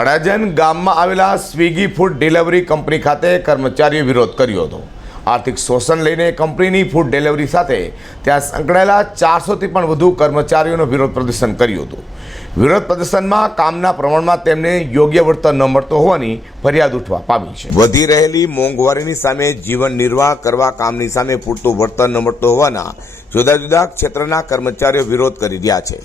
હડાજન ગામમાં આવેલા Swiggy food delivery company ખાતે કર્મચારીઓએ વિરોધ કર્યો હતો. આર્થિક શોષણ લઈને કંપનીની ફૂડ ડિલિવરી સાથે ત્યાં સંકળાયેલા ચારસોથી પણ વધુ કર્મચારીઓનો વિરોધ પ્રદર્શન કર્યું હતું. વિરોધ પ્રદર્શનમાં કામના પ્રમાણમાં તેમને યોગ્ય વળતર ન મળતો હોવાની ફરિયાદ ઉઠવા પામી છે. વધી રહેલી મોંઘવારીની સામે જીવન નિર્વાહ કરવા કામની સામે પૂરતું વળતર ન મળતું હોવાના જુદા જુદા ક્ષેત્રના કર્મચારીઓ વિરોધ કરી રહ્યા છે.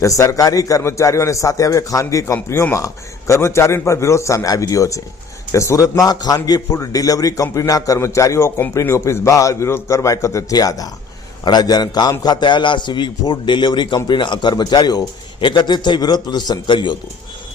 તે સરકારી કર્મચારીઓને સાથે હવે ખાનગી કંપનીઓમાં કર્મચારીઓને પણ વિરોધ સામે આવી રહ્યો છે. તે સુરતમાં ખાનગી ફૂડ ડિલિવરી કંપનીના કર્મચારીઓ કંપનીની ઓફિસ બહાર વિરોધ કરવા એકત્રિત થયા હતા. રાજ્યના કામ ખાતે આવેલા સિવિક ફૂડ ડિલિવરી કંપનીના કર્મચારીઓ એકત્રિત થઈ વિરોધ પ્રદર્શન કર્યું હતું.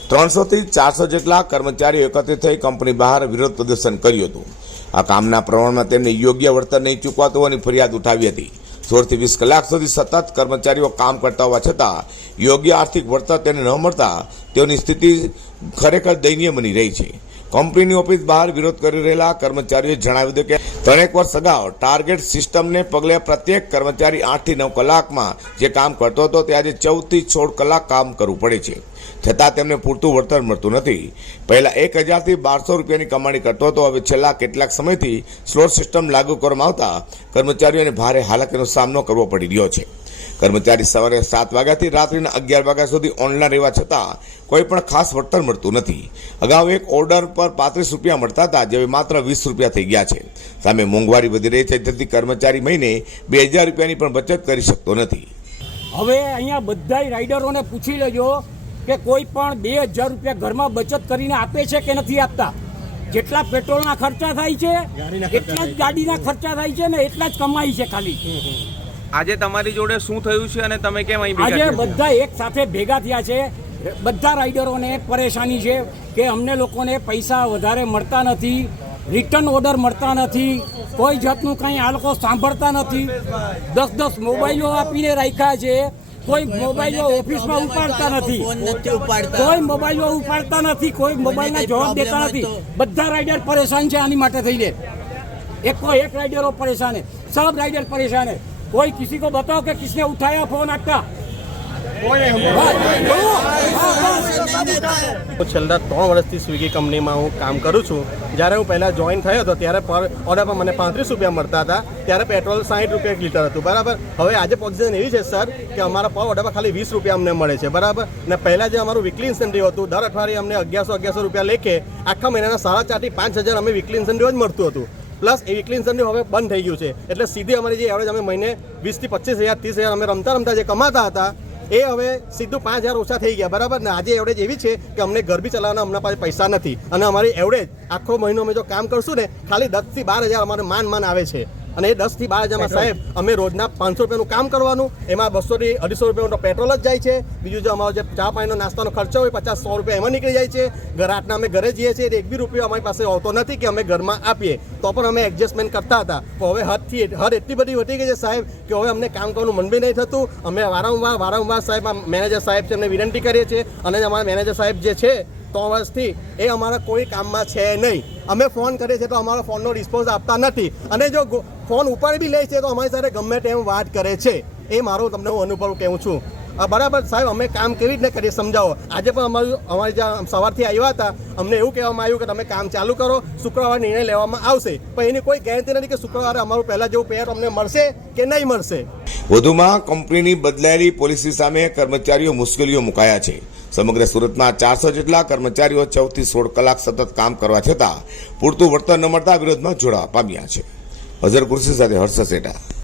ત્રણસોથી ચારસો જેટલા કર્મચારીઓ એકત્રિત થઈ કંપની બહાર વિરોધ પ્રદર્શન કર્યું હતું. આ કામના પ્રમાણમાં તેમને યોગ્ય વળતર નહીં ચૂકવાતું હોવાની ફરિયાદ ઉઠાવી હતી. સોળથી વીસ કલાક સુધી સતત કર્મચારીઓ કામ કરતા હોવા છતાં, યોગ્ય આર્થિક વળતર તેને ન મળતા, તેઓની સ્થિતિ ખરેખર દયનીય બની રહી છે. કંપનીની ઓફિસ બહાર વિરોધ કરી રહેલા કર્મચારીઓએ જણાવ્યું હતું કે ત્રણેક વર્ષ અગાઉ ટાર્ગેટ સિસ્ટમને પગલે પ્રત્યેક કર્મચારી આઠથી નવ કલાકમાં જે કામ કરતો હતો તે આજે ચૌદથી સોળ કલાક કામ કરવું પડે છે. છતાં તેમને પૂરતું વળતર મળતું નથી. પહેલાં એક હજારથી બારસો રૂપિયાની કમાણી કરતો હતો, હવે છેલ્લા કેટલાક સમયથી સ્લોટ સિસ્ટમ લાગુ કરવામાં આવતા કર્મચારીઓને ભારે હાલાકીનો સામનો કરવો પડી રહ્યો છે. કર્મચારી સવારે સાત વાગ્યાથી રાત્રિના અગિયાર વાગ્યા સુધી ઓનલાઈન રહેવા છતાં કોઈ પણ ખાસ વળતર મળતું નથી. અગાઉ એક ઓર્ડર પર પાંત્રીસ રૂપિયા મળતા હતા જે હવે માત્ર વીસ રૂપિયા થઈ ગયા છે. સામે મોંઘવારી વધી રહી છે જેથી કર્મચારી મહિને બે હજાર રૂપિયાની પણ બચત કરી શકતો નથી. હવે અહીંયા બધા રાઈડરોને પૂછી લેજો કે કોઈ પણ બે હજાર રૂપિયા ઘરમાં બચત કરીને આપે છે કે નથી આપતા? જેટલા પેટ્રોલના ખર્ચા થાય છે એટલા જ ગાડીના ખર્ચા થાય છે ને એટલા જ કમાઈ છે ખાલી. આજે તમારી જોડે શું થયું છે અને તમે કેમ અહીં આજે બધા એક સાથે ભેગા થયા છે. બધા રાઇડરોને એક પરેશાની છે કે અમને લોકોને પૈસા વધારે મળતા નથી રિટર્ન ઓર્ડર મળતા નથી કોઈ જાતનું કંઈ આ લોકો સાંભળતા નથી. દસ દસ મોબાઈલો આપીને રાખ્યા છે. કોઈ મોબાઈલો ઓફિસમાં ઉપાડતા નથી. કોઈ મોબાઈલો ઉપાડતા નથી કોઈ મોબાઈલના જવાબ દેતા નથી. બધા રાઇડર પરેશાન છે આની માટે થઈને. એક એક રાઇડરો પરેશાન છે. સબ રાઇડર પરેશાન છે. कोई किसी को बताओ कि किसने उठाया फोन आपका હું છેલ્લા ત્રણ વર્ષથી સ્વિગી કંપનીમાં હું કામ કરું છું જ્યારે હું પહેલાં જોઈન થયો હતો ત્યારે પર ઓર્ડર પર મને પાંત્રીસ રૂપિયા મળતા હતા ત્યારે પેટ્રોલ સાઠ રૂપિયા એક લીટર હતું બરાબર હવે આજે પોઝિશન એવી છે સર કે અમારા પર ઓર્ડર પર ખાલી વીસ રૂપિયા અમને મળે છે બરાબર ને પહેલાં જે અમારું વીકલી ઇન્સેન્ટિવ હતું દર અઠવાડિયે અમને અગિયારસો અગિયારસો રૂપિયા લેખે આખા મહિનાના સાડા ચારથી પાંચ હજાર અમે વીકલી ઇન્સેન્ટિવ જ મળતું હતું પ્લસ એ વીકલી ઇન્સેન્ટિવ હવે બંધ થઈ ગયું છે. એટલે સીધી અમારી જે એવરેજ અમે મહિને વીસથી પચીસ હજાર, ત્રીસ હજાર અમે રમતા રમતા જે કમાતા હતા, એ હવે સીધું પાંચ હજાર ઓછા થઈ ગયા. બરાબર? ને આજે એવરેજ એવી છે કે અમને ઘર બી ચલાવવાના અમના પાસે પૈસા નથી. અને અમારી એવરેજ આખો મહિનો અમે જો કામ કરશું ને, ખાલી દસથી બાર હજાર અમારે માન માન આવે છે. અને એ દસથી બાર હજારમાં સાહેબ અમે રોજના પાંચસો રૂપિયાનું કામ કરવાનું એમાં બસોથી અઢીસો રૂપિયાનો પેટ્રોલ જ જાય છે. બીજું જો અમારો જે ચા પાણીનો નાસ્તાનો ખર્ચો હોય પચાસ સો રૂપિયા એમાં નીકળી જાય છે. ઘર આટના અમે ઘરે જઈએ છીએ એક બી રૂપિયો અમારી પાસે હોતો નથી કે અમે ઘરમાં આપીએ. તો પણ અમે એડજસ્ટમેન્ટ કરતા હતા. તો હવે હદથી હદ એટલી બધી વધી ગઈ છે સાહેબ કે હવે અમને કામ કરવાનું મન બી નહીં થતું. અમે વારંવાર વારંવાર સાહેબ આ મેનેજર સાહેબ છે એમને વિનંતી કરીએ છીએ. અને અમારા મેનેજર સાહેબ જે છે ત્રણ વર્ષથી એ અમારા કોઈ કામમાં છે નહીં. અમે ફોન કરીએ છીએ તો અમારો ફોનનો રિસ્પોન્સ આપતા નથી. અને જો ફોન ઉપાડી બી લે છે તો અમારી સાથે ગમે તેમ વાત કરે છે. એ મારો તમને હું અનુભવ કહું છું. બરાબર સાહેબ, અમે કામ કેવી રીતે કરીએ સમજાવો. આજે પણ અમારું અમારી જ્યાં સવારથી આવ્યા હતા, અમને એવું કહેવામાં આવ્યું કે તમે કામ ચાલુ કરો, શુક્રવારે નિર્ણય લેવામાં આવશે. પણ એની કોઈ ગેરંટી નથી કે શુક્રવારે અમારું પહેલાં જેવું પેર અમને મળશે કે નહીં મળશે. વધુમાં કંપનીની બદલાયેલી પોલિસી સામે કર્મચારીઓ મુશ્કેલીઓ મુકાયા છે. સમગ્ર સુરતમાં ચારસો જેટલા કર્મચારીઓ ચૌદથી સોળ કલાક સતત કામ કરવા છતાં પૂરતું વળતર ન મળતા વિરોધમાં જોડાવા પામ્યા છે. અઝર કુર્સી સાથે હર્ષ સેટા.